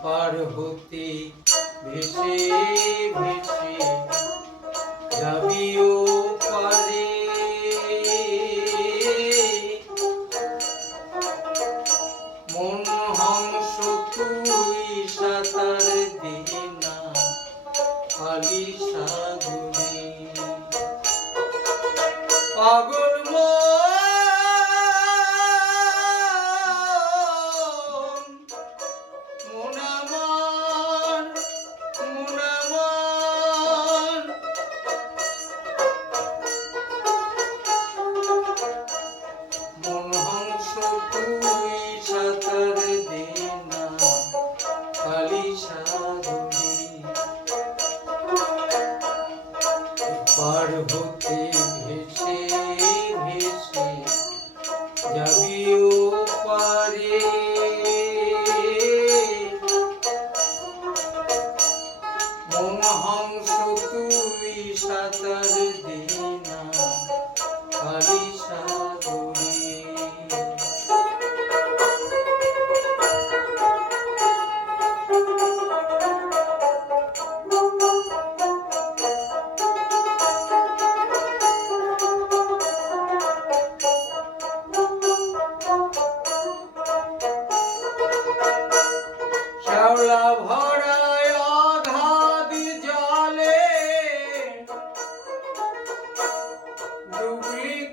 এপার হতে ভেসে ভেসে যাবিও পারে। মন হংস তুই সাঁতার দিনা কালী সাগরে পাগল তুই সাঁতার দিনা কালী সাগরে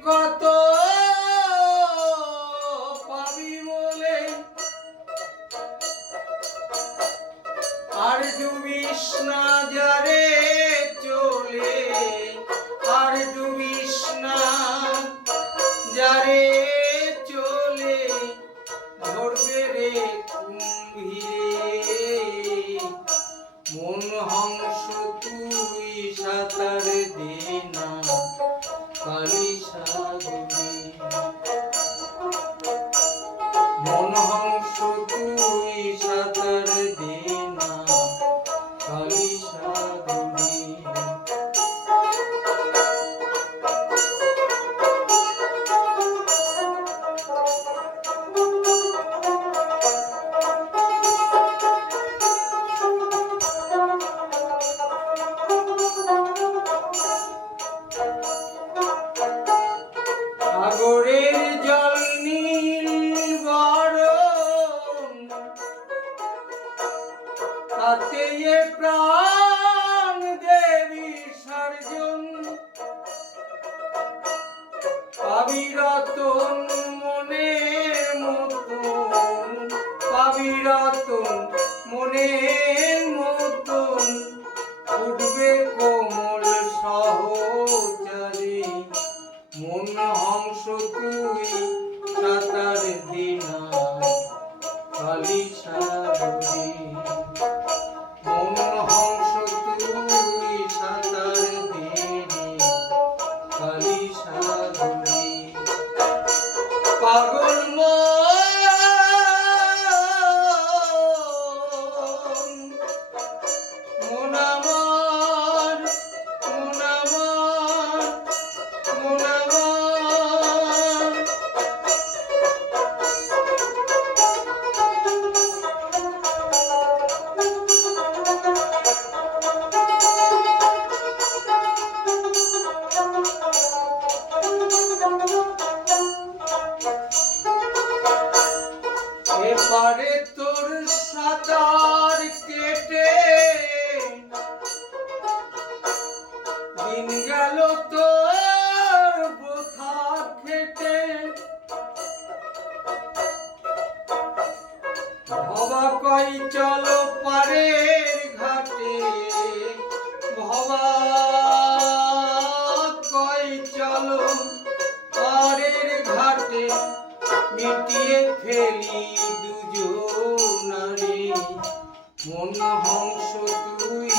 কত পাবি বলে? আর ডুবিস না যারে চলে, আর ডুবিস না যারে চলে। ধরবে রে মন হংস পাবি রতন মনের মতন, পাবি রতন মনের মতন। উঠবে কোমল সহচারী মন হংস তুই সাতার দিনা কালী সাগরে পাগল মন এপারে তোর সাতার কেটে দিন গেল তোর বোথা খেটে। ভবা কই চলো ফেলি দুজনারে। মন হংস তুই